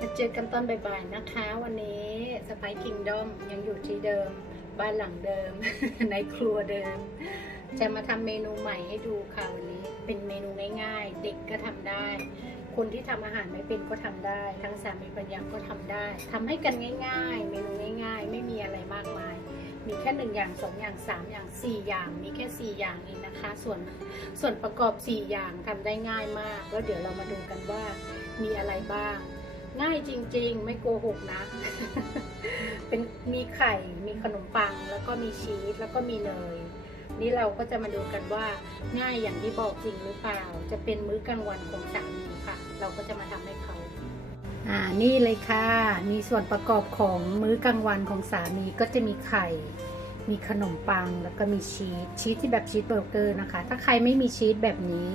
มาเจอกันตอนบ่ายๆนะคะ วันนี้สไปคิงดอมยังอยู่ที่เดิม บ้านหลังเดิม ในครัวเดิม จะมาทำเมนูใหม่ให้ดูค่ะวันนี้ เป็นเมนูง่ายๆ เด็กก็ทำได้ คนที่ทำอาหารไม่เป็นก็ทำได้ ทั้งสามีภรรยาก็ทำได้ทำให้กันง่าย ๆ เมนูง่าย ๆ ไม่มีอะไรมากมายมีแค่หนึ่งอย่างสองอย่างสามอย่างสี่อย่าง มีแค่สี่อย่างเองนะคะ ส่วนส่วนประกอบสี่อย่างทำได้ง่ายมาก แล้วเดี๋ยวเรามาดูกันว่ามีอะไรบ้าง ง่ายจริง ๆ ไม่โกหกนะ เป็นมีไข่ มีขนมปัง แล้วก็มีชีส แล้วก็มีเนย นี่เราก็จะมาดูกันว่าง่ายอย่างที่บอกจริงหรือเปล่า จะเป็นมื้อกลางวันของสามีค่ะ เราก็จะมาทำให้เขา อ่า นี่เลยค่ะ มีส่วนประกอบของมื้อกลางวันของสามีก็จะมีไข่ มีขนมปัง แล้วก็มีชีส ชีสที่แบบชีสเบอร์เกอร์นะคะ ถ้าใครไม่มีชีสแบบนี้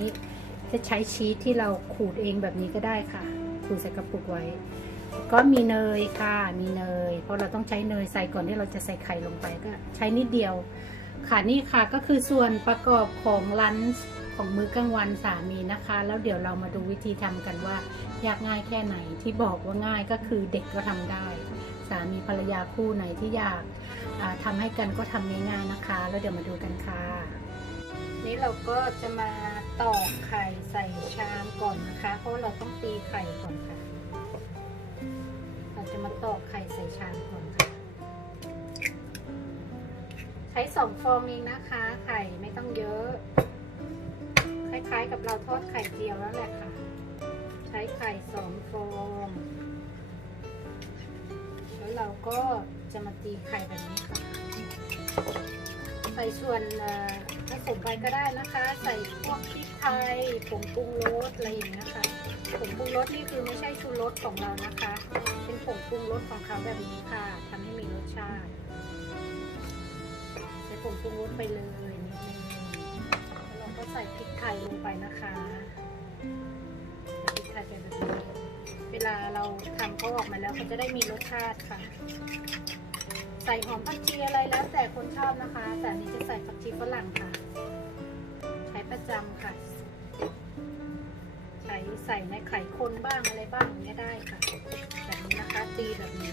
จะใช้ชีสที่เราขูดเองแบบนี้ก็ได้ค่ะ ขูดใส่กระปุกไว้ ก็มีเนยค่ะ มีเนย เพราะเราต้องใช้เนยใส่ก่อนที่เราจะใส่ไข่ลงไปก็ใช้นิดเดียว ค่ะนี่ค่ะก็คือส่วนประกอบของลันช์ของมื้อกลางวันสามีนะคะ แล้วเดี๋ยวเรามาดูวิธีทำกันว่ายากง่ายแค่ไหนที่บอกว่าง่ายก็คือเด็กก็ทำได้ สามีภรรยาคู่ไหนที่อยากอ่าทำให้กันก็ทำง่ายๆนะคะ แล้วเดี๋ยวมาดูกันค่ะ นี่เราก็จะมาตอกไข่ใส่ชามก่อนนะคะ เพราะเราต้องตีไข่ก่อนค่ะ เราจะมาตอกไข่ใส่ชามก่อนค่ะ ใช้สองฟองเองนะคะ ไข่ไม่ต้องเยอะ คล้ายๆกับเราทอดไข่เจียวแล้วแหละค่ะ ใช้ไข่สองฟองแล้วเราก็จะมาตีไข่แบบนี้ค่ะ ใส่ส่วนผสมไปก็ได้นะคะ ใส่พวกพริกไทยผงปรุงรสอะไรอย่างเงี้ยค่ะผงปรุงรสนี่คือไม่ใช่ชูรสของเรานะคะ เป็นผงปรุงรสของเขาแบบนี้ค่ะทำให้มีรสชาติใส่ผงปรุงรสไปเลยนิดนึงแล้วเราก็ใส่พริกไทยลงไปนะคะพริกไทยแบบนี้เวลาเราทำเขาออกมาแล้วเขาจะได้มีรสชาติค่ะ ใส่หอมผักชีอะไรแล้วแต่คนชอบนะคะ แต่อันนี้จะใส่ผักชีฝรั่งค่ะ ใช้ประจำค่ะใช้ใส่ในไข่คนบ้างอะไรบ้างอย่างเงี้ยได้ค่ะแบบนี้นะคะตีแบบนี้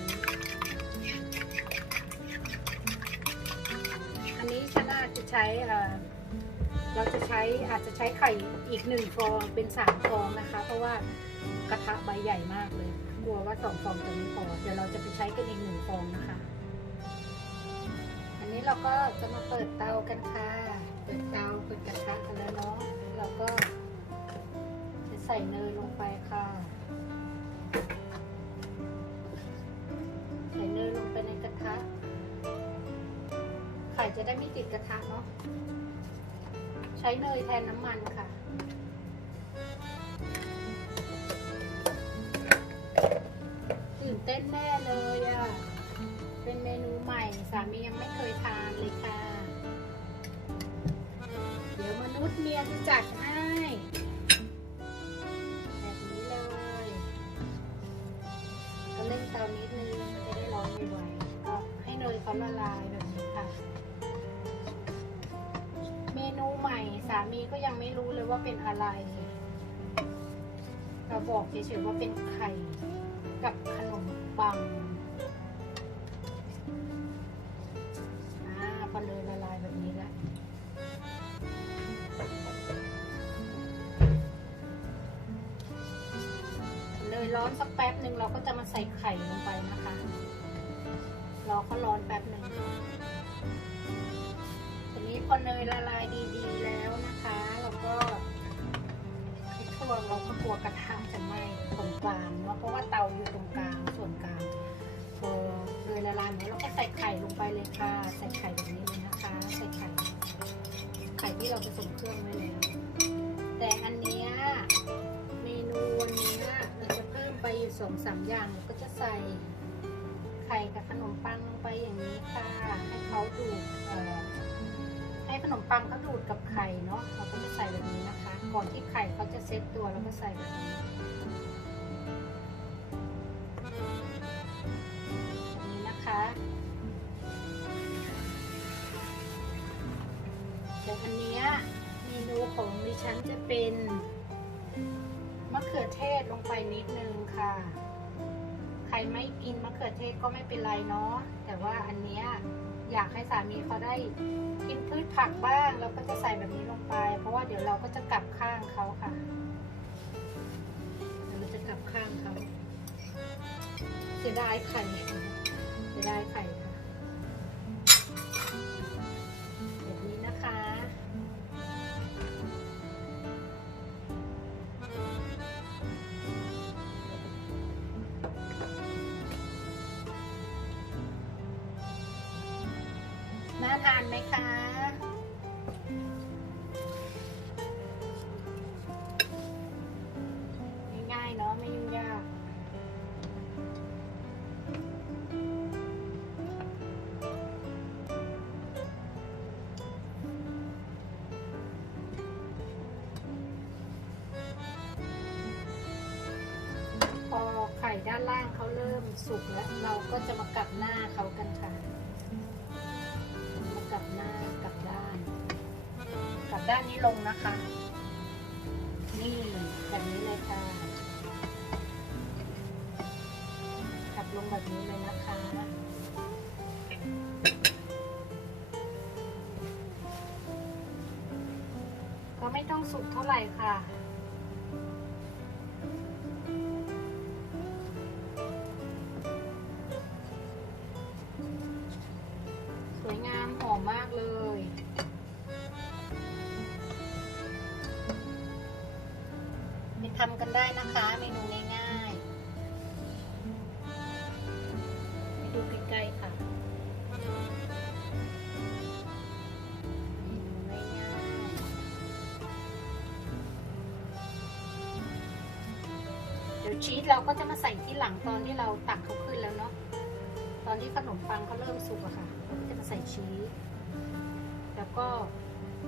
อันนี้ฉันอาจะใช้เอ่อเราจะใช้อาจจะใช้ไข่อีกหนึ่งฟองเป็นสามฟองนะคะ เพราะว่ากระทะใบใหญ่มากเลย กลัวว่าสองฟองจะไม่พอ เดี๋ยวเราจะไปใช้กันอีกหนึ่งฟองนะคะ นนี้เราก็จะมาเปิดเตากันค่ะ เปิดเตาเปิดกระทะกันแล้วเนาะเราก็จะใส่เนยลงไปค่ะ ใส่เนยลงไปในกระทะ ไข่จะได้ไม่ติดกระทะเนาะ ใช้เนยแทนน้ำมันค่ะตื่นเต้นแน่เลยอะ่ะ เป็นเมนูใหม่สามียังไม่เคยทานเลยค่ะ เดี๋ยวมนุษย์เมียจะจัดให้ แบบนี้เลย ก็เล่นเตานิดนึงมันจะได้ร้อนไวๆก็ให้เนยเขาละลายแบบนี้ค่ะ เมนูใหม่สามีก็ยังไม่รู้เลยว่าเป็นอะไรเราบอกเฉยๆว่าเป็นไข่กับขนมปัง ร้อนสักแป๊บหนึ่งเราก็จะมาใส่ไข่ลงไปนะคะ รอเขาร้อนแป๊บหนึ่งทีนี้พอเนยละลายดีๆแล้วนะคะ เราก็ให้ทั่วเราก็กลัวกระทะจะไหม้ตรงกลางเนาะเพราะว่าเตาอยู่ตรงกลางส่วนกลางพอเนยละลายหมดเราก็ใส่ไข่ลงไปเลยค่ะ ใส่ไข่แบบนี้เลยนะคะ ใส่ไข่ไข่ที่เราผสมเครื่องไว้แล้วแต่อันเนี้ย ไปอยู่สองสามอย่างก็จะใส่ไข่กับขนมปังลงไปอย่างนี้ค่ะ ให้เขาดูดให้ขนมปังเขาดูดกับไข่เนาะเราก็จะใส่แบบนี้นะคะ ก่อนที่ไข่เขาจะเซ็ตตัวเราก็ใส่แบบนี้นี้นะคะเดี๋ยวอันนี้เมนูของดิฉันจะเป็น มะเขือเทศลงไปนิดนึงค่ะ ใครไม่กินมะเขือเทศก็ไม่เป็นไรเนาะ แต่ว่าอันเนี้ยอยากให้สามีเขาได้กินพืชผักบ้าง เราก็จะใส่แบบนี้ลงไป เพราะว่าเดี๋ยวเราก็จะกลับข้างเขาค่ะเราจะกลับข้างเขาเสียดายไข่เสียดายไข่ ทานไหมคะ ง่ายๆเนาะไม่ยุ่งยากพอไข่ด้านล่างเขาเริ่มสุกแล้ว เราก็จะมากลับหน้าเขากันค่ะ ด้านนี้ลงนะคะ นี่แบบนี้เลยค่ะขับลงแบบนี้เลยนะคะก็ไม่ต้องสุกเท่าไหร่ค่ะ ทำกันได้นะคะเมนูง่ายๆไปดูใกล้ๆค่ะเมนูง่ายๆเดี๋ยวชีสเราก็จะมาใส่ที่หลังตอนที่เราตักเขาขึ้นแล้วเนาะ ตอนที่ขนมปังเขาเริ่มสุกอะค่ะ เราก็จะมาใส่ชีส แล้วก็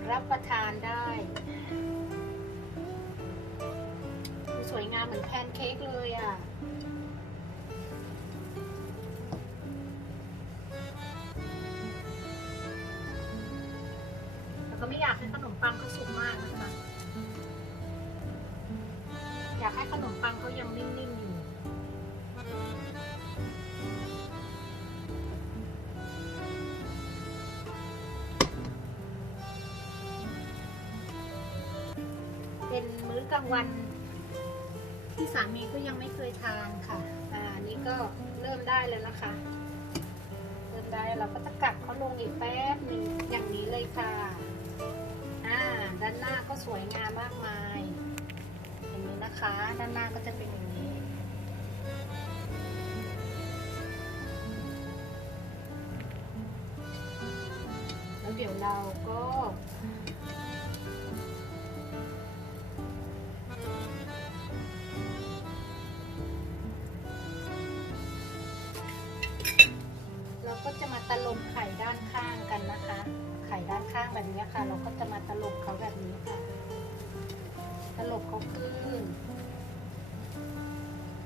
รับประทานได้ดูสวยงาม เหมือนแพนเค้กเลยอะแล้วก็ไม่อยากให้ขนมปังเขาสุกมากนะคะอยากให้ขนมปังเขายังนิ่มๆอยู่เป็นมื้อกลางวัน ที่สามีก็ยังไม่เคยทานค่ะ อ่านนี้ก็เริ่มได้แล้วนะคะ เริ่มได้เราก็จะกัดเขาลงอีกแป๊บหนึ่งอย่างนี้เลยค่ะ อ่า ด้านหน้าก็สวยงามมากมายอย่างนี้นะคะ ด้านหน้าก็จะเป็นอย่างนี้แล้วเดี๋ยวเราก็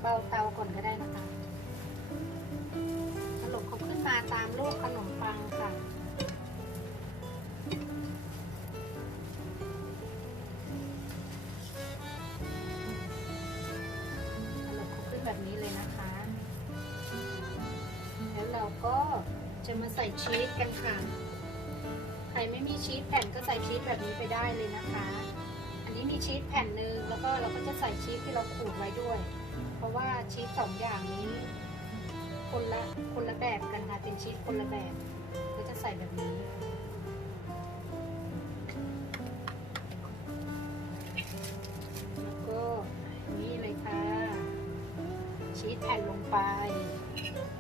เบาเตาก่อนก็ได้นะคะตลบเขาขึ้นมาตามรูปขนมปังค่ะตลบเขาขึ้นแบบนี้เลยนะคะ แล้วเราก็จะมาใส่ชีสกันค่ะ ใครไม่มีชีสแผ่นก็ใส่ชีสแบบนี้ไปได้เลยนะคะ อันนี้มีชีสแผ่นหนึ่งแล้วก็เราก็จะใส่ชีสที่เราขูดไว้ด้วย ราะว่าชีสสองอย่างนี้ คนละคนละแบบกันค่ะเป็นชีสคนละแบบก็จะใส่แบบนี้แล้วก็นี่เลยค่ะชีสแผ่นลงไป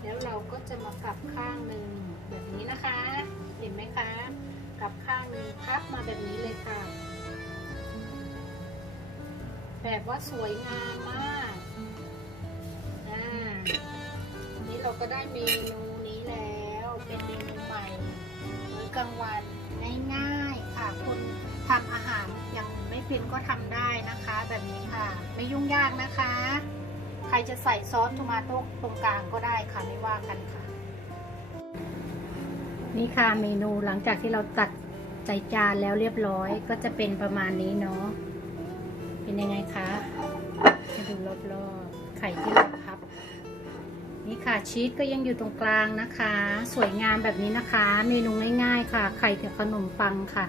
แล้วเราก็จะมากลับข้างหนึ่งแบบนี้นะคะ เห็นไหมคะกลับข้างหนึ่งพับมาแบบนี้เลยค่ะ แบบว่าสวยงามมาก นี่เราก็ได้เมนูนี้แล้วเป็นเมนูใหม่มื้อกลางวันง่ายๆค่ะคนทำอาหารยังไม่เป็นก็ทำได้นะคะ แบบนี้ค่ะ ไม่ยุ่งยากนะคะ ใครจะใส่ซอสโทมาโต้ตรงกลางก็ได้ค่ะไม่ว่ากันค่ะ นี่ค่ะเมนูหลังจากที่เราตัดใส่จานแล้วเรียบร้อยก็จะเป็นประมาณนี้เนาะเป็นยังไงคะให้ดูรอบๆไข่ที่เรา พับค่ะชีสก็ยังอยู่ตรงกลางนะคะ สวยงามแบบนี้นะคะ เมนูง่ายๆค่ะ ไข่กับขนมปังค่ะ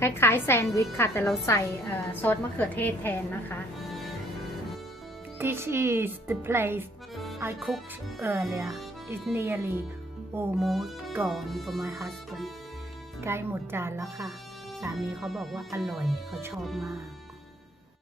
คล้ายๆแซนด์วิชค่ะ แต่เราใส่อซอสมะเขือเทศแทนนะคะ This is the place I cooked earlier. It's nearly almost gone for my husband. ใกล้หมดจานแล้วค่ะ สามีเขาบอกว่าอร่อยเขาชอบมาก